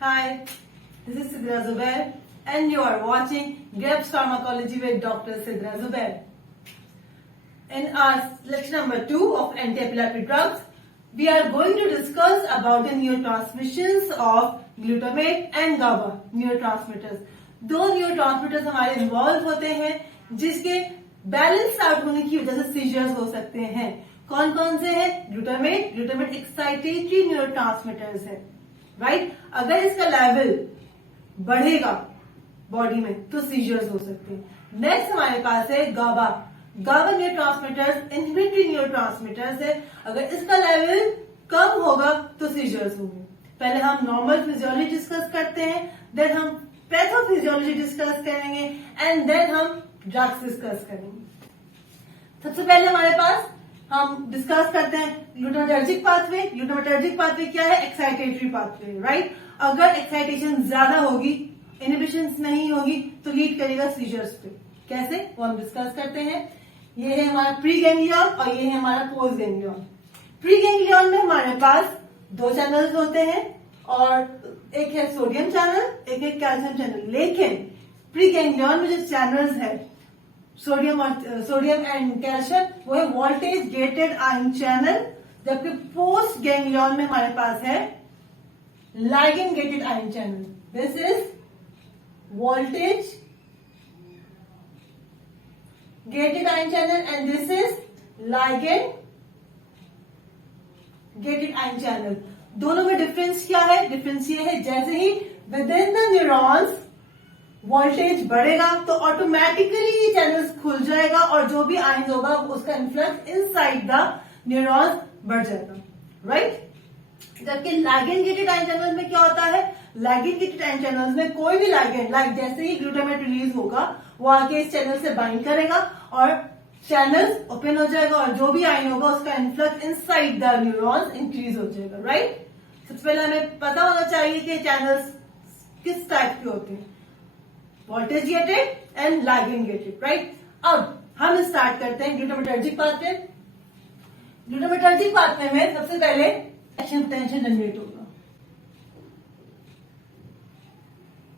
Hi, this is Sidra Zubair and you are watching GRAPS Pharmacology with Dr. Sidra Zubair. In our lecture number 2 of anti-epileptic drugs, we are going to discuss about the neurotransmissions of glutamate and GABA neurotransmitters. दो neurotransmitters हमारे involve होते हैं जिसके balance out होने की वजह से seizures हो सकते हैं. कौन कौन से हैं? ग्लूटामेट एक्साइटेटरी न्यूरोट्रांसमीटर्स है, राइट. अगर इसका लेवल बढ़ेगा बॉडी में तो सीजर्स हो सकते हैं. नेक्स्ट हमारे पास है गाबा न्यूरोट्रांसमीटर्स इनहिबिटरी न्यूरोट्रांसमीटर्स है. अगर इसका लेवल कम होगा तो सीजर्स होंगे. पहले हम नॉर्मल फिजियोलॉजी डिस्कस करते हैं, देन हम पैथोफिजियोलॉजी डिस्कस करेंगे एंड देन हम ड्रग्स डिस्कस करेंगे. सबसे पहले हमारे पास हम डिस्कस करते हैं ग्लूटामेटर्जिक पाथवे. ग्लूटामेटर्जिक पाथवे क्या है? Excitatory pathway, right. अगर एक्साइटेशन ज्यादा होगी, इनहिबिशन नहीं होगी तो लीड करेगा सीजर्स पे. कैसे वो हम डिस्कस करते हैं. ये है हमारा प्री गैंग्लियन और ये है हमारा पोस्ट गैंग्लियन. प्री गैंग्लियन में हमारे पास दो चैनल्स होते हैं और एक है सोडियम चैनल, एक है कैल्शियम चैनल. लेकिन प्री गैंग्लियन में जो चैनल्स है सोडियम एंड कैल्शियम वो है वोल्टेज गेटेड आयन चैनल, जबकि पोस्ट गैंग्लियन में हमारे पास है ligand gated ion channel. This is voltage gated ion channel and this is ligand gated ion channel. दोनों में डिफरेंस क्या है? डिफरेंस ये है जैसे ही within the neurons voltage बढ़ेगा तो ऑटोमेटिकली ये चैनल्स खुल जाएगा और जो भी आयन होगा उसका इन्फ्लक्स इनसाइड द न्यूरॉन्स बढ़ जाएगा, राइट. जबकि लाइगेंड गेटेड आयन चैनल में क्या होता है? लाइगेंड गेटेड आयन चैनल्स में कोई भी लाइगेंड लाइक जैसे ही ग्लूटामेट रिलीज होगा वो आके इस चैनल से बाइंड करेगा और चैनल्स ओपन हो जाएगा और जो भी आयन होगा उसका influx inside the neurons increase हो जाएगा, राइट. सबसे पहले हमें पता होना चाहिए कि चैनल्स किस टाइप के होते हैं, voltage gated and ligand gated, right. अब हम स्टार्ट करते हैं ग्लूटामेटर्जिक पाथवे. ग्लूटामेटर्जिक पाथवे में सबसे पहले एक्शन पोटेंशियल जनरेट होगा.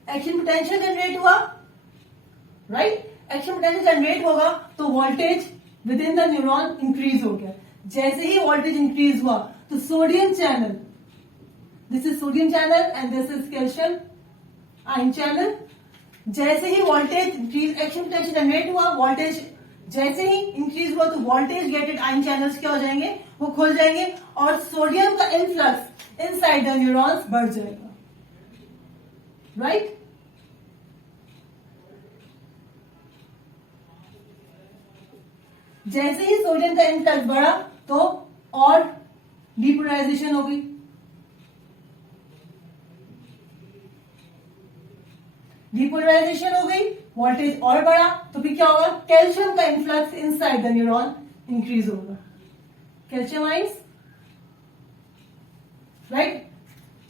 एक्शन पोटेंशियल जनरेट हुआ, राइट. एक्शन पोटेंशियल जनरेट होगा तो voltage within the neuron increase हो गया. जैसे ही वोल्टेज इंक्रीज हुआ तो sodium channel, this is sodium channel and this is calcium ion channel. जैसे ही voltage increase, action potential generate हुआ, वोल्टेज जैसे ही इंक्रीज हुआ तो वोल्टेज गेटेड आयन चैनल्स क्या हो जाएंगे? वो खुल जाएंगे और सोडियम का इनफ्लक्स इनसाइड द न्यूरॉन्स बढ़ जाएगा, राइट. जैसे ही सोडियम का इनफ्लक्स बढ़ा तो और डिपोलराइजेशन हो गई. डिपोलराइजेशन हो गई, वोल्टेज और बढ़ा तो फिर क्या होगा? कैल्शियम का influx inside the neuron increase होगा. Calcium ions, right.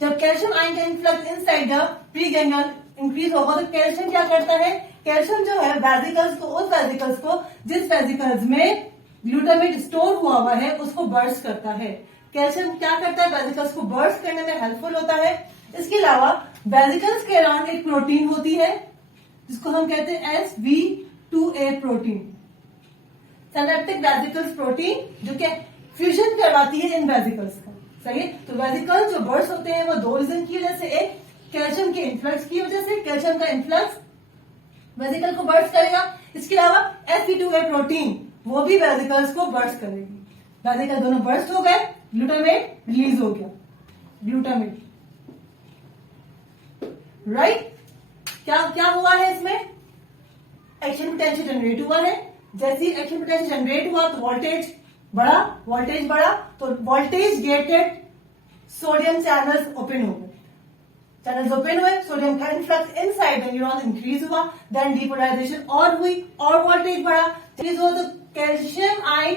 जब कैल्शियम आयन का influx inside the pre ganglion increase होगा तो कैल्शियम क्या करता है? कैल्शियम जो है वेसिकल्स को, उस वेसिकल्स को जिस वेसिकल्स में ग्लूटामेट स्टोर हुआ है उसको बर्स्ट करता है. कैल्शियम क्या करता है? वेसिकल्स को बर्स्ट करने में हेल्पफुल होता है. इसके अलावा वेसिकल्स के अराउंड एक प्रोटीन होती है जिसको हम कहते हैं SV2A protein, synaptic vesicles protein, जो कि फ्यूजन करवाती है इन वेसिकल्स का, सही है. तो वेसिकल्स जो बर्स्ट होते हैं वो दो रीजन की वजह से, एक कैल्शियम के इन्फ्लक्स की वजह से, कैल्शियम का इन्फ्लक्स वेसिकल को बर्स्ट करेगा. इसके अलावा SV2A प्रोटीन वो भी वेसिकल्स को बर्स्ट करेगी. वेसिकल दोनों बर्स्ट हो गए, ग्लूटामेट रिलीज हो गया. Glutamate, right. क्या हुआ है इसमें? एक्शन पोटेंशियल जनरेट हुआ है. जैसे ही एक्शन पोटेंशियल जनरेट हुआ तो वोल्टेज बढ़ा तो voltage gated sodium channels open हो गए. चैनल्स ओपन हुए, सोडियम का influx inside the neuron increase हुआ, देन डिपोलराइजेशन और हुई और वोल्टेज बढ़ा. इंक्रीज हुआ तो कैल्शियम आयन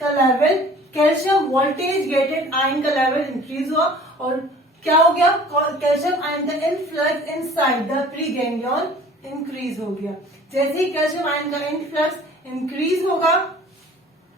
का level, calcium voltage gated ion का लेवल इंक्रीज हुआ और क्या हो गया? कैल्शियम आयन का influx inside the pre ganglion increase हो गया. जैसे ही कैल्शियम आयन का इनफ्लक्स इंक्रीज होगा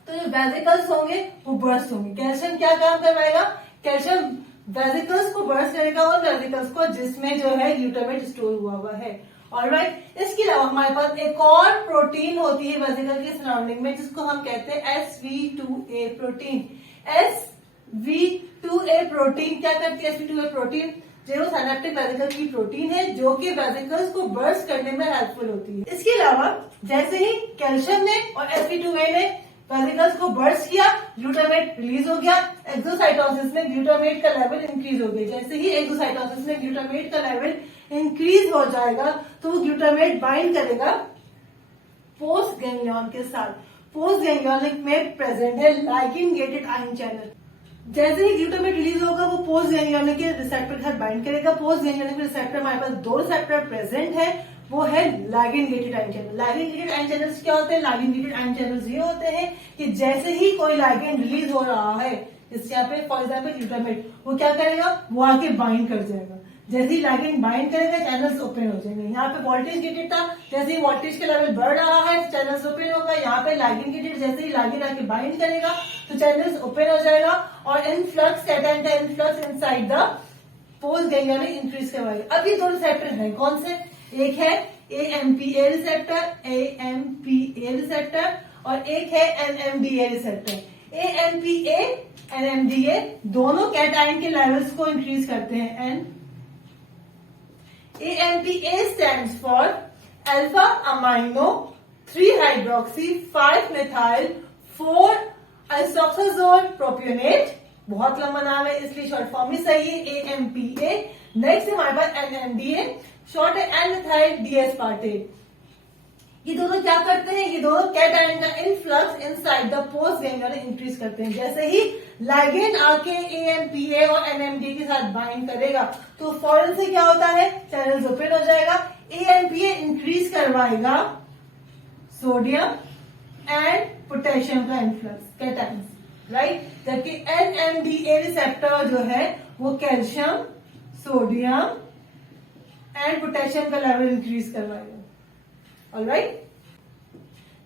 तो जो वेसिकल्स होंगे वो बर्स्ट होंगे. कैल्शियम क्या काम करवाएगा? कैल्शियम वेसिकल्स को बर्स्ट करेगा और वेसिकल्स को जिसमें जो है ग्लूटामेट स्टोर हुआ है। ऑलराइट, इसके अलावा हमारे पास एक और प्रोटीन होती है वेसिकल के सराउंडिंग में जिसको हम कहते हैं SV2A प्रोटीन। SV2A प्रोटीन क्या करती है? SV2A प्रोटीन जो सिनेप्टिक वेसिकल की प्रोटीन है जो कि वेसिकल्स को बर्स्ट करने में हेल्पफुल होती है। इसके अलावा जैसे ही कैल्शियम ने और SV2A ने वेसिकल्स को बर्स्ट किया, ग्लूटामेट रिलीज हो गया। एक्सोसाइटोसिस में ग्लूटामेट का लेवल इंक्रीज हो गया। जैसे ही एक्सोसाइटोसिस में ग्लूटामेट का लेवल इंक्रीज हो जाएगा तो वो ग्लूटामेट बाइंड करेगा पोस्ट गैंग्लियन के साथ। पोस्ट गैंग्लियन में प्रेजेंट है लाइगैंड गेटेड आयन चैनल। जैसे ही ग्लूटामेट रिलीज होगा वो पोस्ट गैंग्लियन के रिसेप्टर के साथ बाइंड करेगा। पोस्ट गैंग्लियन के रिसेप्टर हमारे पास दो रिसेप्टर प्रेजेंट है, वो है ligand gated ion channel. Ligand gated ion channels क्या होते हैं? लाइगैंड गेटेड आयन चैनल्स ये होते हैं कि जैसे ही कोई लाइगैंड रिलीज हो रहा है, जैसे यहाँ पे फॉर एग्जाम्पल ग्लूटामेट, वो क्या करेगा? वो आके बाइंड कर जाएगा। जैसे ही लाइगैंड बाइंड करेगा चैनल्स ओपन हो जाएंगे। यहाँ पे वोल्टेज गेटेड था, जैसे ही वोल्टेज का लेवल बढ़ रहा है चैनल्स ओपन होगा। यहाँ पे लाइगैंड गेटेड, जैसे ही लाइगैंड आके बाइंड करेगा तो चैनल्स ओपन हो जाएगा और इनफ्लक्स कैटायन का influx inside the post ganglion increase करवाएगा। अब ये दो रिसेप्टर हैं कौन से? एक है AMPA रिसेप्टर और एक है NMDA रिसेप्टर। AMPA NMDA दोनों कैटायन के लेवल्स को इंक्रीज करते हैं। AMPA stands for alpha amino 3 hydroxy 5 methyl 4 isoxazole propionate। बहुत लंबा नाम है इसलिए शॉर्ट फॉर्म में सही है AMPA। नेक्स्ट हमारे पास NMDA, शॉर्ट है N methyl D-aspartate। ये दोनों क्या करते हैं? ये दोनों कैटायन का influx inside the post ganglion increase करते हैं। जैसे ही लाइगैंड आके AMPA और NMDA के साथ बाइंड करेगा तो फौरन से क्या होता है? चैनल्स ओपन हो जाएगा। AMPA इंक्रीज करवाएगा सोडियम एंड पोटेशियम का इनफ्लक्स कैटायन, राइट। जबकि NMDA रिसेप्टर जो है वो कैल्शियम, सोडियम एंड पोटेशियम का लेवल इंक्रीज करवाएगा। ऑलराइट,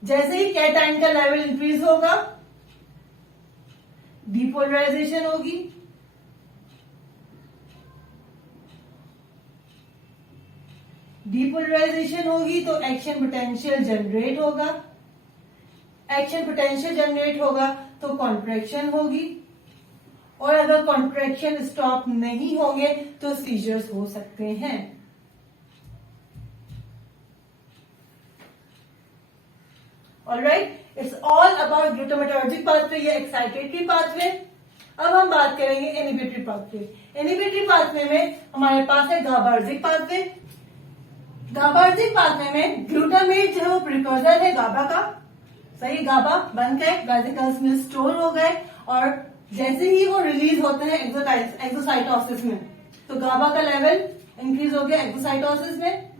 जैसे ही कैटायन का लेवल इंक्रीज होगा डीपोलराइजेशन होगी। डीपोलराइजेशन होगी तो एक्शन पोटेंशियल जनरेट होगा। एक्शन पोटेंशियल जनरेट होगा तो कॉन्ट्रैक्शन होगी और अगर कॉन्ट्रैक्शन स्टॉप नहीं होंगे तो सीजर्स हो सकते हैं। Alright, it's all about glutamatergic pathway या एक्साइटेटरी पाथवे। अब हम बात करेंगे इनहिबिटरी पाथवे। इनहिबिटरी पाथवे में हमारे पास है गाबार्जिक पाथवे। गाबार्जिक पाथवे में ग्लूटामेट जो है वो प्रिकॉर्सर है गाबा का। सही, गाबा बन गए, वेसिकल्स में स्टोर हो गए और जैसे ही वो रिलीज होते हैं एक्सोसाइटोसिस में तो गाबा का लेवल इंक्रीज हो गया। एक्सोसाइटोसिस में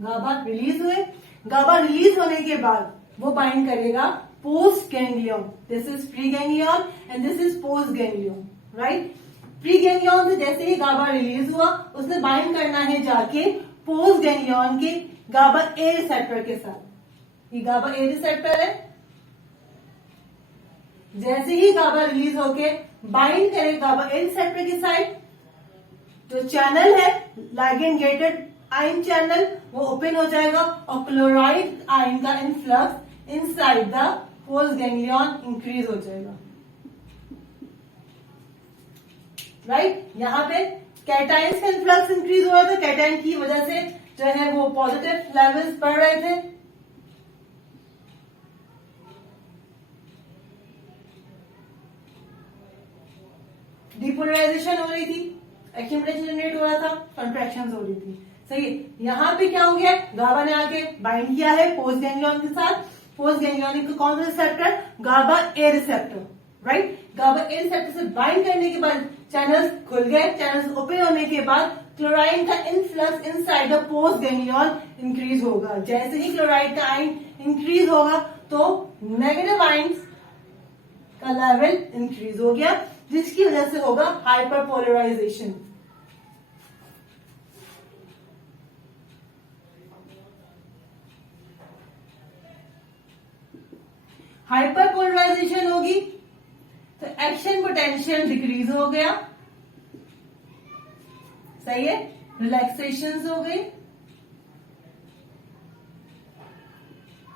गाबा रिलीज हुए। गाबा रिलीज होने के बाद वो बाइंड करेगा post ganglion. This is pre ganglion and this is post ganglion, right. Pre ganglion से जैसे ही गाबा रिलीज हुआ उसने बाइंड करना है जाके पोस्ट गैंग्लियन के गाबा ए रिसेप्टर के साथ। ये गाबा ए रिसेप्टर है। जैसे ही गाबा रिलीज होके बाइंड करेगा गाबा ए रिसेप्टर की साइड, जो चैनल है लाइगैंड गेटेड आयन चैनल वो ओपन हो जाएगा और क्लोराइड आयन का influx inside the post ganglion increase हो जाएगा, राइट। यहाँ पे कैटायंस का इनफ्लक्स इंक्रीज हो रहा था। कैटायन की वजह से जो है वो पॉजिटिव लेवल्स बढ़ रहे थे। डिपोलराइजेशन हो रही थी, एक्शन पोटेंशियल जनरेट हो रहा था, कॉन्ट्रैक्शन हो रही थी। सही, यहाँ पे क्या हो गया? गाबा ने आके बाइंड किया है पोस्ट गैंग्लियन के साथ। पोस्ट गैंग्लियन का कौन सा रिसेप्टर? गाबा ए रिसेप्टर, राइट। गाबा ए रिसेप्टर से बाइंड करने के बाद चैनल्स खुल गए। चैनल्स ओपन होने के बाद क्लोराइड का influx inside the post ganglion increase होगा। जैसे ही क्लोराइड का आयन इंक्रीज होगा तो नेगेटिव आयन्स का लेवल इंक्रीज हो गया, जिसकी वजह से होगा हाइपरपोलराइजेशन। हाइपरपोलराइजेशन होगी तो एक्शन पोटेंशियल डिक्रीज हो गया, सही है, रिलैक्सेशन हो गई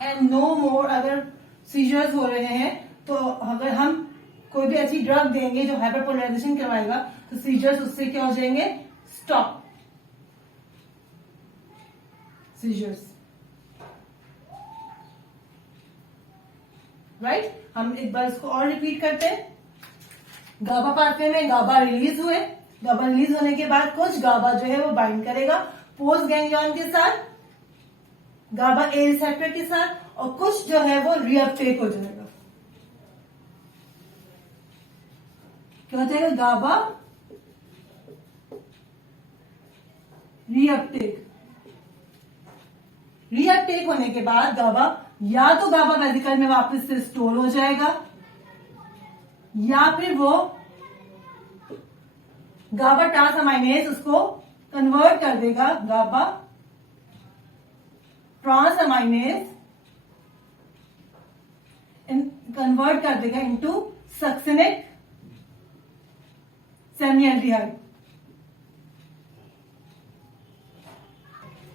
एंड नो मोर। अगर सीजर्स हो रहे हैं तो अगर हम कोई भी ऐसी ड्रग देंगे जो हाइपरपोलराइजेशन करवाएगा तो सीजर्स उससे क्या हो जाएंगे, स्टॉप सीजर्स। राइट, हम एक बार इसको और रिपीट करते हैं। गाबा पाथवे में गाबा रिलीज हुए, गाबा रिलीज होने के बाद कुछ गाबा जो है वो बाइंड करेगा पोस्ट गैंग्लियन के साथ, गाबा ए रिसेप्टर के साथ, और कुछ जो है वो रीअपटेक हो जाएगा। क्या हो जाएगा, गाबा रीअपटेक। रीअपटेक होने के बाद गाबा या तो गाबा वेसिकल में वापस से स्टोर हो जाएगा या फिर वो गाबा ट्रांसअमाइनेज उसको कन्वर्ट कर देगा, गाबा ट्रांसअमाइनेज कन्वर्ट कर देगा into succinic semialdehyde.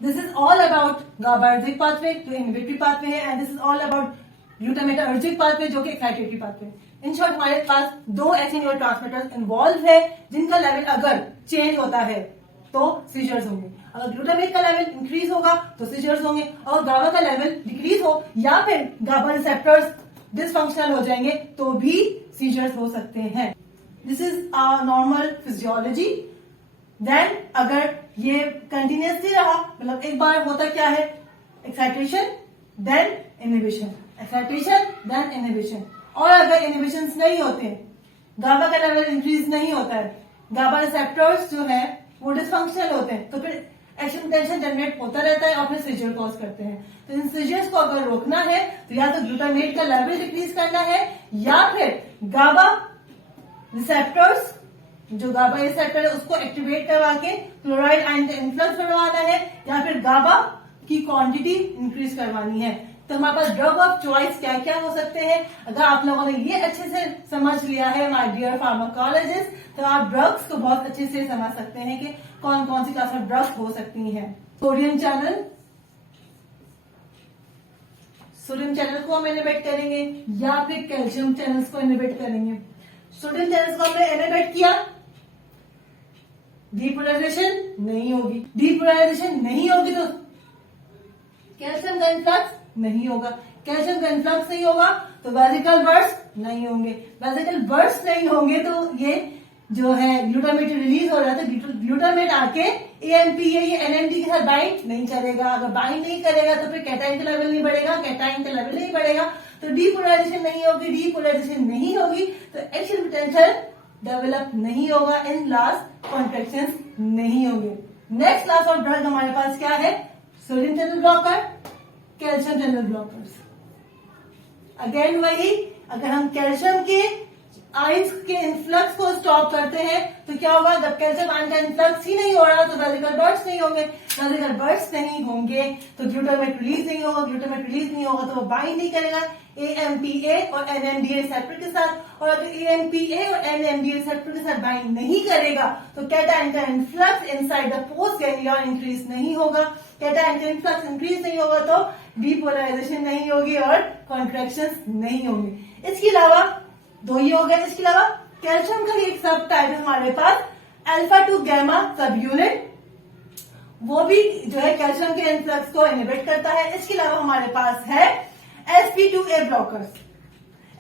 This is all about GABAergic pathway जो inhibitory pathway है, and this is all about glutamatergic pathway जो कि excitatory pathway। इन शॉर्ट हमारे पास दो ऐसे न्यूरोट्रांसमीटर्स इन्वॉल्व है जिनका लेवल अगर चेंज होता है तो सीजर्स होंगे। अगर ग्लूटामेट का लेवल इंक्रीज होगा तो सीजर्स होंगे, और गाबा का लेवल डिक्रीज हो या फिर गाबा रिसेप्टर्स डिसफंक्शनल हो जाएंगे तो भी सीजर्स हो सकते हैं। This is our normal physiology. Then अगर ये कंटिन्यूसली रहा, मतलब एक बार होता क्या है, excitation then inhibition, excitation then inhibition, और अगर इनहिबिशन नहीं होते, गाबा का लेवल इंक्रीज नहीं होता है, गाबा रिसेप्टर्स जो है वो डिसफंक्शनल होते हैं, तो फिर एक्शन पोटेंशियल जनरेट होता रहता है और फिर सीजर कॉज करते हैं। तो इन सीजर्स को अगर रोकना है तो या तो ग्लूटामेट का लेवल डिक्रीज करना है या फिर गाबा रिसेप्टर्स जो गाबा रिसेप्टर है उसको एक्टिवेट करवा के क्लोराइड आयन का इन्फ्लक्स बढ़वाना है या फिर गाबा की क्वांटिटी इंक्रीज करवानी है। तो हमारे पास ड्रग ऑफ चॉइस क्या क्या हो सकते हैं। अगर आप लोगों ने ये अच्छे से समझ लिया है माय डियर फार्माकोलॉजिस्ट, तो आप ड्रग्स को बहुत अच्छे से समझ सकते हैं कि कौन कौन सी क्लास में ड्रग्स हो सकती हैं। सोडियम चैनल को हम इनहिबिट करेंगे या फिर कैल्शियम चैनल्स को इनहिबिट करेंगे। सोडियम चैनल्स को हमने इनहिबिट किया, डीपोलराइजेशन नहीं होगी, डीपोलराइजेशन नहीं होगी तो कैल्शियम का इन्फ्लक्स नहीं होगा, कैल्शियम का इन्फ्लक्स नहीं होगा तो वेसिकल बर्स्ट नहीं होंगे, वेसिकल बर्स्ट नहीं होंगे तो ये जो है ग्लूटामेट रिलीज हो रहा है तो ग्लूटामेट आके एएमपीए या एनएमडी के साथ बाइंड नहीं करेगा। अगर बाइंड नहीं करेगा तो फिर कैटाइन का लेवल नहीं बढ़ेगा, कैटाइन का लेवल नहीं बढ़ेगा तो डीपोलराइजेशन नहीं होगी, डीपोलराइजेशन नहीं होगी तो एक्शन पोटेंशियल डेवलप नहीं होगा, इन लास्ट कॉन्ट्रैक्शंस नहीं होंगे। नेक्स्ट क्लास ऑफ ड्रग हमारे पास क्या है, sodium channel blocker, calcium channel blockers. Again वही, अगर हम कैल्शियम के आयंस के इन्फ्लक्स को स्टॉप करते हैं तो क्या होगा, जब कैल्शियम आयन का इन्फ्लक्स ही नहीं हो रहा तो वेसिकल बर्स्ट नहीं होंगे, वेसिकल बर्स्ट नहीं होंगे तो ग्लूटामेट रिलीज नहीं होगा, ग्लूटामेट रिलीज नहीं होगा तो वो बाइंड नहीं करेगा एएमपीए और एनएमडीए रिसेप्टर के साथ, और अगर एएमपीए और एनएमडीए रिसेप्टर के साथ बाइंड नहीं करेगा तो कैटायन का influx inside the post ganglion increase नहीं होगा, कैटायन का इन्फ्लक्स इंक्रीज नहीं होगा तो डीपोलराइजेशन नहीं होगी और कॉन्ट्रैक्शंस नहीं होंगे। इसके अलावा दो ही हो गए, इसके अलावा कैल्शियम का एक सब टाइप है हमारे पास alpha two gamma subunit, वो भी जो है कैल्शियम के इन्फ्लक्स को इनहिबिट करता है। इसके अलावा हमारे पास है sp2a ब्लॉकर्स।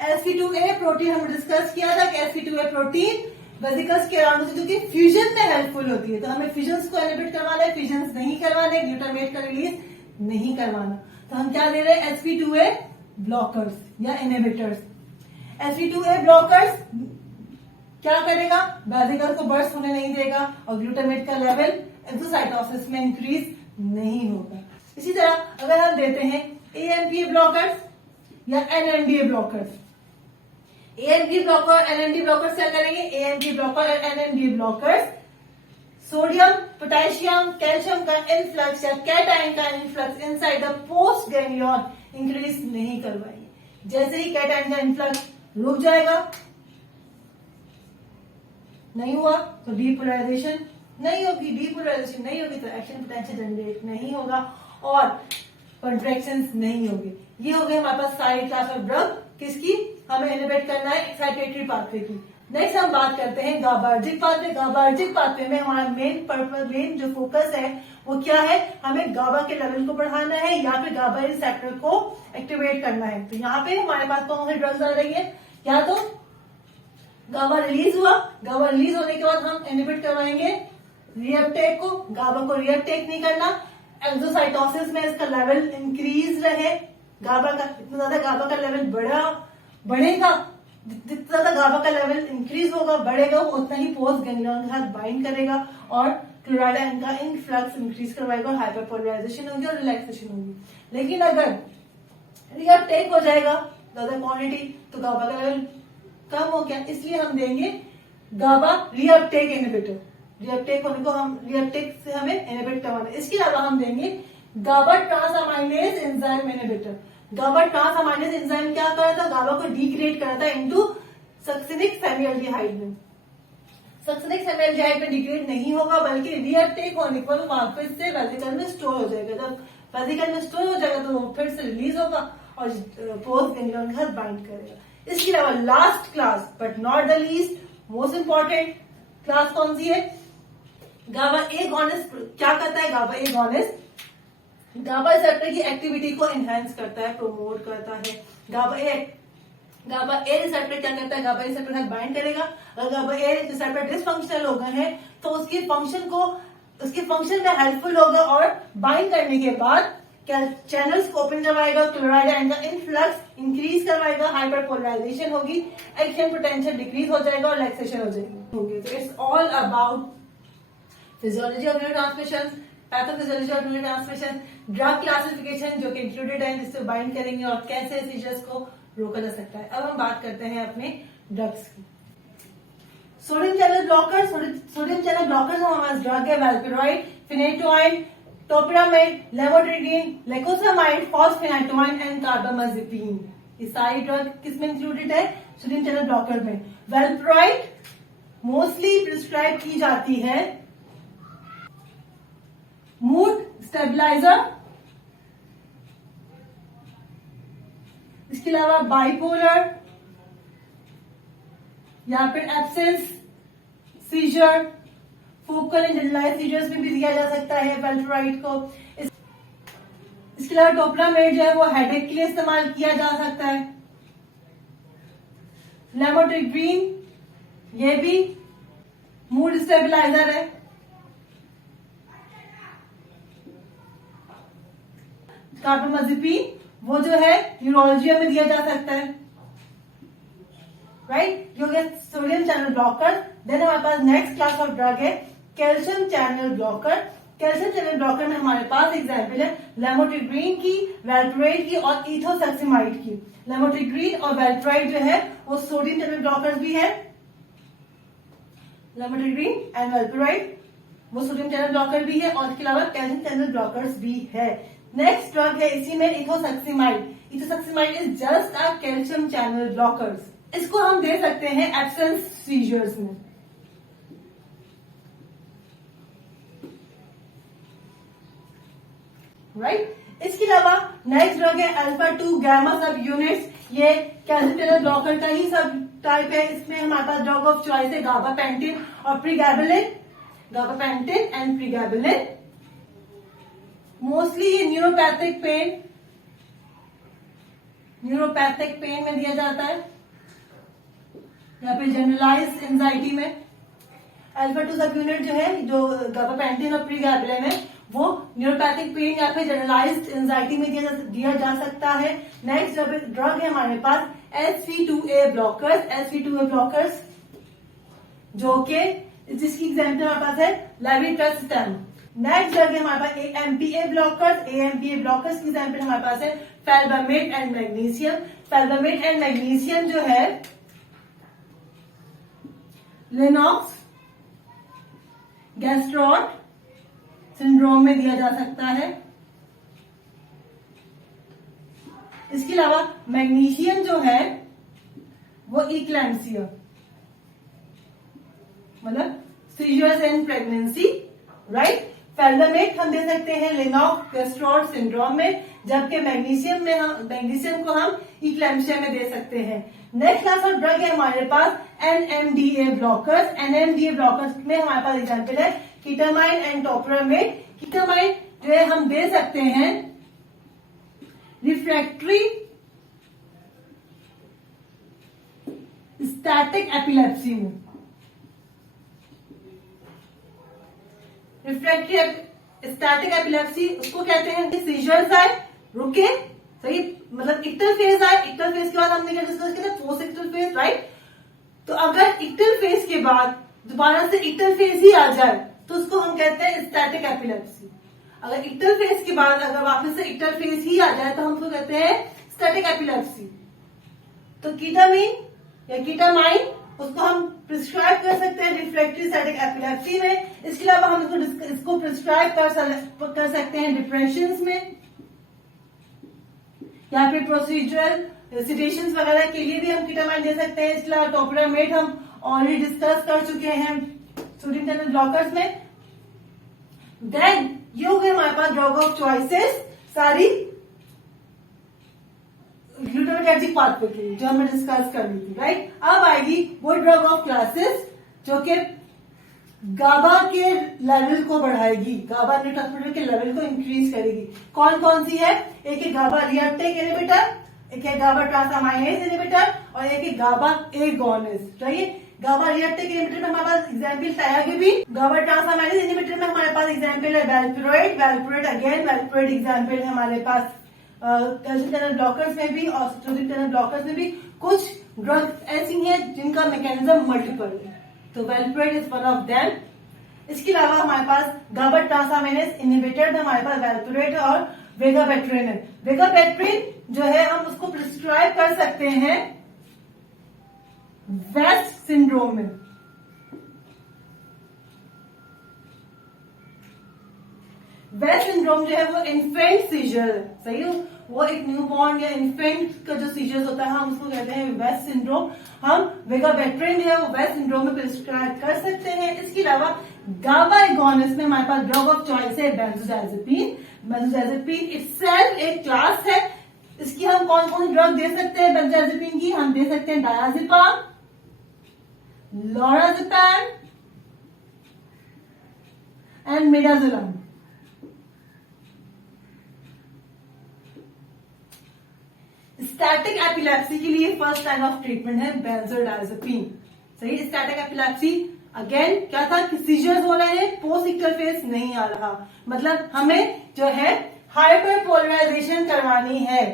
sp2a प्रोटीन हमने डिस्कस किया था कि sp2a प्रोटीन वेसिकल्स के अराउंड जो कि फ्यूजन में हेल्पफुल होती है, तो हमें फ्यूजन्स को इनहिबिट करवाना है, फ्यूजन्स नहीं करवाने, ग्लूटामेट का रिलीज नहीं करवाना, तो हम क्या दे रहे हैं sp2a ब्लॉकर्स या इनहिबिटर्स। sp2a ब्लॉकर्स क्या करेगा, वेसिकल को बर्स्ट होने नहीं देगा और ग्लूटामेट का लेवल एक्सोसाइटोसिस में इंक्रीज नहीं होगा। इसी तरह अगर हम देते हैं एएमपीए ब्लॉकर्स या NMDA blockers, AMPA blocker NMD blockers क्या करेंगे, एएमपीए ब्लॉकर और NMDA blockers sodium, potassium, calcium का इनफ्लक्स या कैटाइन का influx inside the post ganglion increase नहीं करवाएंगे। जैसे ही कैटाइन का इनफ्लक्स रुक जाएगा, नहीं हुआ तो डीपोलराइजेशन नहीं होगी, डीपोलराइजेशन नहीं होगी तो एक्शन पोटेंशियल जनरेट नहीं होगा और कॉन्ट्रैक्शंस नहीं होगी। ये हो गए हमारे पास सारी क्लास ऑफ ड्रग किसकी, हमें इनहिबिट करना है एक्साइटेटरी पाथवे की। नेक्स्ट हम बात करते हैं गाबार्जिक पाथवे। गाबार्जिक पाथवे में हमारा मेन जो फोकस है वो क्या है, हमें गाबा के लेवल को बढ़ाना है या फिर गाबा रिसेप्टर को एक्टिवेट करना है। तो यहाँ पे हमारे पास कौन सी ड्रग्स आ रही है, या तो गाबा रिलीज हुआ, गाबा रिलीज होने के बाद हम इनहिबिट करवाएंगे रीअपटेक को, गाबा को रीअपटेक नहीं करना, एक्सोसाइटोसिस में इसका लेवल इंक्रीज रहे, गाबा का इतना ज्यादा गाबा का लेवल बढ़ेगा, जितना ज्यादा गाबा का लेवल इंक्रीज होगा बढ़ेगा उतना ही पोस्ट गैंग्लियन के साथ बाइंड करेगा और क्लोराइड आयन का इनफ्लक्स इंक्रीज करवाएगा और हाइपरपोलराइजेशन होगी और रिलैक्सेशन होगी। लेकिन अगर रीअपटेक हो जाएगा ज्यादा क्वांटिटी तो गाबा का लेवल कम हो गया, इसलिए हम देंगे गाबा रीअपटेक इनहिबिटर। रीअपटेक होने को हम रीअपटेक से हमें इनहिबिट करवाना है। इसके अलावा हम देंगे गाबा ट्रांसअमाइनेज एंजाइम इनहिबिटर। गाबा ट्रांसअमाइनेज एंजाइम क्या कर रहा था, गाबा को डिग्रेड कर रहा था इनटू सक्सिनिक सेमीएल्डिहाइड में। सक्सिनिक सेमीएल्डिहाइड में डिग्रेड नहीं होगा बल्कि रीअपटेक होने पर वापस से वेसिकल में स्टोर हो जाएगा। जब वेसिकल में स्टोर हो जाएगा तो वो फिर से रिलीज होगा और पोस्ट गैंग्लियन के साथ बाइंड करेगा। इसके अलावा last class but not the least most important class कौन सी है, गाबा एगोनिस्ट क्या करता है, गाबा एगोनिस्ट गाबा रिसेप्टर की एक्टिविटी को एनहांस करता है, प्रोमोट करता है। गाबा ए रिसेप्टर क्या करता है, गाबा रिसेप्टर के साथ बाइंड करेगा। अगर गाबा ए रिसेप्टर डिसफंक्शनल हो गए हैं तो उसके फंक्शन में हेल्पफुल होगा और बाइंड करने के बाद चैनल्स को ओपन करवाएगा, क्लोराइड आयन का इनफ्लक्स इंक्रीज करवाएगा, हाइपरपोलराइजेशन होगी, एक्शन पोटेंशियल डिक्रीज हो जाएगा और रिलैक्सेशन हो जाएगी। तो it's all about physiology of neurotransmission, pathophysiology of neurotransmission, drug classification जो कि इंक्लूडेड है जिससे बाइंड करेंगे और कैसे सीजर्स को रोका जा सकता है। अब हम बात करते हैं अपने ड्रग्स की। Sodium channel blocker, sodium channel blocker हमारे ड्रग है वेल्पिरोइड, फिनेटोइड, टोपिरामाइड, लेवोट्रिडीन, लेकोसामाइड, फॉस्फेनाटोइन एंड कार्बामाजिपिन। ये सारी ड्रग किसमें इंक्लूडेड है, सोडियम चैनल ब्लॉकर में। वेल्पिरोइड मोस्टली प्रिस्क्राइब की जाती है मूड स्टेबलाइजर, इसके अलावा बाइपोलर या फिर absence seizure, focal and generalise seizures में भी दिया जा सकता है वेल्पिरोइड को। इसके अलावा टोपिरामाइड जो है वो हेडेक के लिए इस्तेमाल किया जा सकता है। लेमोट्रिग्रीन ये भी मूड स्टेबलाइजर है। कार्बामाजिपिन वो जो है न्यूरोलॉजिया में दिया जा सकता है, राइट। जो है सोडियम चैनल ब्लॉकर। देन हमारे पास नेक्स्ट क्लास ऑफ ड्रग है calcium channel blocker. Calcium channel blocker में हमारे पास एग्जाम्पल है लेमोट्रिग्रीन की, वेल्पिरोइड की और इथोसक्सिमाइड की। लेमोट्रिग्रीन और वेल्पिरोइड जो है वो सोडियम चैनल ब्लॉकर भी है। लेमोट्रिग्रीन एंड वेल्पिरोइड वो सोडियम चैनल ब्लॉकर भी है और इसके अलावा कैल्शियम चैनल ब्लॉकर्स भी है। नेक्स्ट ड्रग है इसी में ethosuximide. Ethosuximide is just a calcium channel blockers. इसको हम दे सकते हैं एब्सेंस सीजर्स में, राइट। इसके अलावा नेक्स्ट ड्रग है अल्फा 2 गामा सब यूनिट्स। ये कैल्शियम चैनल ब्लॉकर का ही सब टाइप है। इसमें हमारे पास ड्रग ऑफ चॉइस है गाबापेंटिन और प्रीगैबुलिन, गाबापेंटिन एंड प्रीगैबुलिन। मोस्टली ये न्यूरोपैथिक पेन में दिया जाता है या फिर जनरलाइज एंजाइटी में। अल्फा 2 सब यूनिट जो है जो गाबापेंटिन और प्रीगैबुलिन है वो न्यूरोपैथिक पेन या फिर जनरलाइज्ड एंजाइटी में दिया जा सकता है। नेक्स्ट ड्रग है हमारे पास SV2A ब्लॉकर्स। SV2A ब्लॉकर्स जो कि जिसकी एग्जाम्पल हमारे पास है लेविट्रेस्टम। नेक्स्ट ड्रग है हमारे पास AMPA ब्लॉकर्स। AMPA ब्लॉकर्स की एग्जाम्पल हमारे पास है फेल्बामेट एंड मैग्नीशियम। फेल्बामेट एंड मैग्नीशियम जो है लेनॉक्स गैस्ट्रॉट सिंड्रोम में दिया जा सकता है। इसके अलावा मैग्नीशियम जो है वो इक्लैम्सिया मतलब सीजर्स इन प्रेगनेंसी, राइट। फेल्डामेट हम दे सकते हैं लेनॉफ-गास्ट्रोड सिंड्रोम में, जबकि मैग्नीशियम को हम इक्लेम्पशिया में दे सकते हैं। नेक्स्ट क्लास ऑफ ड्रग है हमारे पास NMDA ब्लॉकर्स। NMDA ब्लॉकर्स में हमारे पास एग्जाम्पल है कीटामाइन एंड टोपरामेट। कीटामाइन जो है हम दे सकते हैं रिफ्रैक्टरी स्टैटिक एपिलेप्सी में। रिफ्रैक्टरी स्टैटिक एपिलेप्सी उसको कहते हैं कि सीजर्स आए, रुके, सही, मतलब इक्टल फेज आए, इक्टल फेज के बाद हमने क्या डिस्कस किया था, पोस्ट इक्टल फेज, राइट। तो अगर इक्टल फेज के बाद दोबारा से इक्टल फेज ही आ जाए तो उसको हम कहते हैं स्टैटिक एपिलेप्सी। अगर इक्टल फेज के बाद अगर वापस से इक्टल फेज ही आ जाए तो हम उसको कहते हैं स्टैटिक एपिलेप्सी। तो कीटामीन या कीटामाइन उसको हम प्रिस्क्राइब कर सकते हैं रिफ्रैक्टरी स्टैटिक एपिलेप्सी में। इसके अलावा हम इसको प्रिस्क्राइब कर सकते हैं डिप्रेशन में, या फिर प्रोसीजरल सिडेशंस वगैरह के लिए भी हम कीटामाइन दे सकते हैं। इसके अलावा टोपरामेट हम ऑलरेडी डिस्कस कर चुके हैं सोडियम चैनल ब्लॉकर्स में। देन ये हो गए हमारे पास ड्रग ऑफ चॉइसेस सारी ग्लूटामेटर्जिक पाथवे की जो हमने डिस्कस कर ली थी, राइट। अब आएगी वो ड्रग ऑफ क्लासेस जो कि गाबा के लेवल को बढ़ाएगी, गाबा न्यूरोट्रांसमीटर के लेवल को इंक्रीज करेगी। कौन कौन सी है? एक है गाबा रिएप्टेक इनहिबिटर, एक है गाबा ट्रांसअमाइनेज इनहिबिटर और एक है गाबा एगोनिस्ट, राइट। गाबा रिएप्टेक इनहिबिटर में हमारे पास एग्जाम्पल टायागिबिन। गाबा ट्रांसअमाइनेज इनहिबिटर में हमारे पास एग्जाम्पल है वैल्प्रोएट। वैल्प्रोएट एग्जाम्पल है हमारे पास कैल्शियम चैनल ब्लॉकर्स में भी और सोडियम चैनल ब्लॉकर्स में भी। कुछ ड्रग्स ऐसी हैं जिनका मैकेनिज्म मल्टीपल है, तो valproate is one of them. इसके अलावा हमारे पास गाबा ट्रांसअमाइनेज इनहिबिटर में हमारे पास वैल्प्रोएट और वेगाबेट्रिन है। वेगाबेट्रिन जो है हम उसको प्रिस्क्राइब कर सकते हैं वेस्ट सिंड्रोम में। वेस्ट सिंड्रोम जो है वो इन्फेंट सीजर है, सही हो, वो एक न्यूबॉर्न या इन्फेंट का जो सीजर्स होता है हम उसको कहते हैं वेस्ट सिंड्रोम। हम वेगाबेट्रिन है वो वेस्ट सिंड्रोम में प्रिस्क्राइब कर सकते हैं। इसके अलावा गाबा एगोनिस्ट में हमारे पास ड्रग ऑफ चॉइस है बेंजोडायजेपिन। बेंजोडायजेपिन इटसेल्फ एक क्लास है। इसकी हम कौन कौन सी ड्रग दे सकते हैं बेंजोडायजेपिन की? हम दे सकते हैं diazepam, lorazepam and midazolam. Static epilepsy के लिए फर्स्ट लाइन ऑफ ट्रीटमेंट है बेंजोडायजेपिन, सही। स्टैटिक एपिलेप्सी अगेन क्या था कि सीजर्स हो रहे हैं, पोस्ट इक्टल फेज नहीं आ रहा, मतलब हमें जो है हाइपरपोलराइजेशन करवानी है,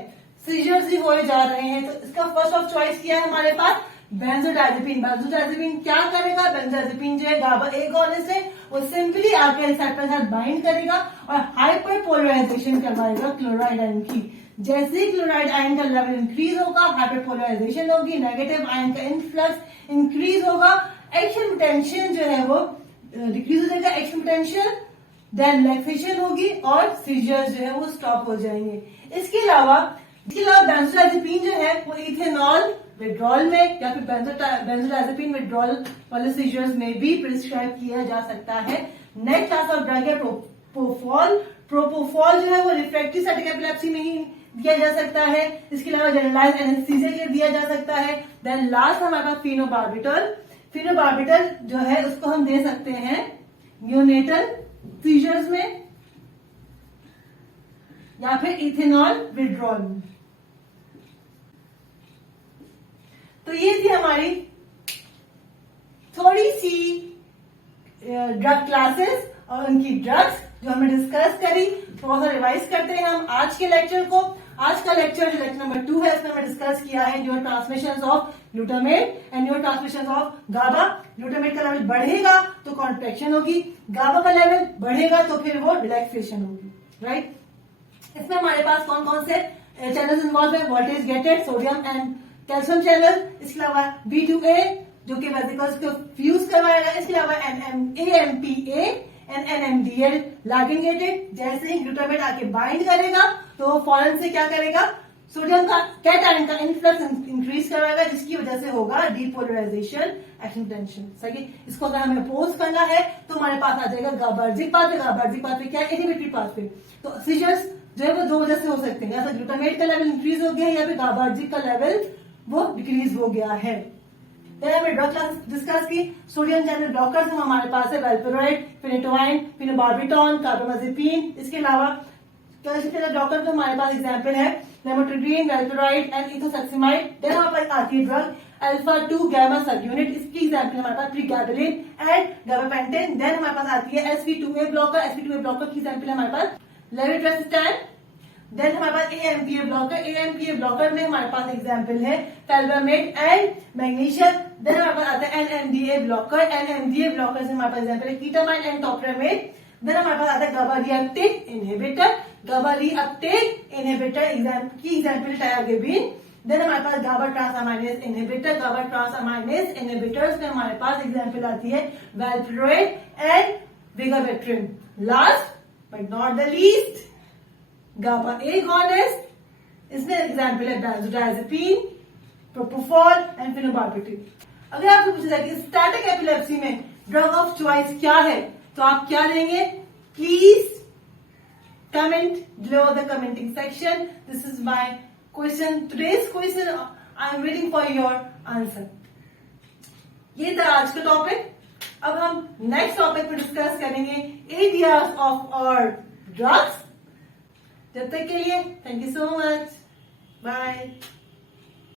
सीजर्स ही हो जा रहे हैं, तो इसका फर्स्ट ऑफ चॉइस किया है हमारे पास बेंजोडायजेपिन। बेंजोडायजेपिन क्या करेगा? बेंजोडायजेपिन जो है गाबा एगोनिस्ट है, वो सिंपली आके रिसेप्टर के साथ बाइंड करेगा और हाइपरपोलराइजेशन करवाएगा क्लोराइड आयन की। जैसे ही क्लोराइड आयन का लेवल इंक्रीज होगा हाइपरपोलराइजेशन होगी, नेगेटिव आयन का इनफ्लक्स इंक्रीज होगा, एक्शन पोटेंशियल जो है वो डिक्रीज हो जाएगा, एक्शन पोटेंशियल, देन रिलैक्सेशन होगी और सीजर्स जो है वो स्टॉप हो जाएंगे। इसके अलावा बेंजोडायजेपिन जो है वो इथेनॉल विड्रॉल में या फिर बेंजोडायजेपिन विड्रॉल वाले सीजर्स में भी प्रिस्क्राइब किया जा सकता है। नेक्स्ट क्लास ऑफ ड्रग है प्रोपोफॉल। प्रोपोफॉल जो है वो रिफ्रैक्टरी स्टैटिक एपिलेप्सी में ही दिया जा सकता है। इसके अलावा जनरलाइज्ड एनेस्थीसिया के लिए दिया जा सकता है। देन लास्ट हमारे पास फिनोबार्बिटल। फिनोबार्बिटल जो है उसको हम दे सकते हैं न्यूनेटल सीजर्स में या फिर इथेनॉल विड्रॉल में। तो ये थी हमारी थोड़ी सी ड्रग क्लासेस और उनकी ड्रग्स जो हमने डिस्कस करी। थोड़ा सा रिवाइज करते हैं हम आज के लेक्चर को। आज का लेक्चर नंबर 2 है, इसमें हमने डिस्कस किया है neurotransmission of glutamate and neurotransmission of GABA. Glutamate का लेवल बढ़ेगा तो कॉन्ट्रैक्शन होगी, गाबा का लेवल बढ़ेगा तो फिर वो रिलैक्सेशन होगी, राइट। इसमें हमारे पास कौन कौन से चैनल्स इन्वॉल्व है? Voltage gated, sodium and calcium channel. इसके अलावा B2A जो कि वेसिकल्स को फ्यूज करवाएगा। इसके अलावा AMPA and NMDA lagging gated. जैसे ही ग्लूटामेट आके बाइंड करेगा तो वो फौरन से क्या करेगा? सोडियम का कैटायन का इन्फ्लक्स इंक्रीज करवाएगा, जिसकी वजह से होगा डीपोलराइजेशन एक्शन पोटेंशियल। सही, इसको अगर हमें अपोज करना है तो हमारे पास आ जाएगा गाबार्जिक पाथवे। गाबार्जिक पाथवे क्या है? Inhibitory pathway. तो सीजर्स जो है वो दो वजह से हो सकते हैं, या तो ग्लूटामेट का लेवल इंक्रीज हो गया या फिर गाबार्जिक का लेवल वो डिक्रीज हो गया है। फिर हमने ड्रग क्लास डिस्कस की। सोडियम चैनल ब्लॉकर्स में हमारे पास है वेल्पेरोइड, फिनिटोवाइन, फिनोबार्बिटॉन, कार्बामाजेपिन। इसके अलावा कैल्शियम चैनल ब्लॉकर में हमारे पास एग्जांपल है लेमोट्रिडीन, वेल्पेरोइड एंड इथोसैक्सिमाइड। देन हमारे पास आती है ड्रग अल्फा 2 गामा सब यूनिट। इसकी एग्जांपल हमारे पास प्रीगैबलिन एंड गाबापेंटेन। देन हमारे पास आती है sp2a ब्लॉकर। sp2a ब्लॉकर की एग्जांपल है हमारे पास लेविट्रेसिस्टैन। देन हमारे पास AMPA ब्लॉकर। AMPA ब्लॉकर में हमारे पास एग्जांपल है फेल्बामेट एंड मैग्नीशियम। देन हमारे पास आता है NMDA ब्लॉकर। NMDA ब्लॉकर से हमारे पास एग्जांपल है कीटामाइन एंड टॉपरामेट। देन हमारे पास आता है गाबा रिएक्टिव इनहिबिटर। गाबा रिएक्टिव इनहिबिटर की एग्जांपल टायरगेबिन। देन हमारे पास गाबा ट्रांसअमाइनेज इनहिबिटर। गाबा ट्रांसअमाइनेज इनहिबिटर्स में हमारे पास एग्जांपल आती है valproate and vigabatrin. Last but not the least GABA agonist, इसमें एग्जांपल है बेंजोडाइजेपिन, प्रोपोफॉल एंड फिनोबार्बिटोल। अगर आपसे पूछा जाए कि स्टैटिक एपिलेप्सी में ड्रग ऑफ चॉइस क्या है, तो आप क्या देंगे? Please comment below the commenting section. This is my question, today's question. I am waiting for your answer. ये था आज का टॉपिक। अब हम नेक्स्ट टॉपिक पर डिस्कस करेंगे एरियाज ऑफ और ड्रग्स। जब तक के लिए thank you so much, bye.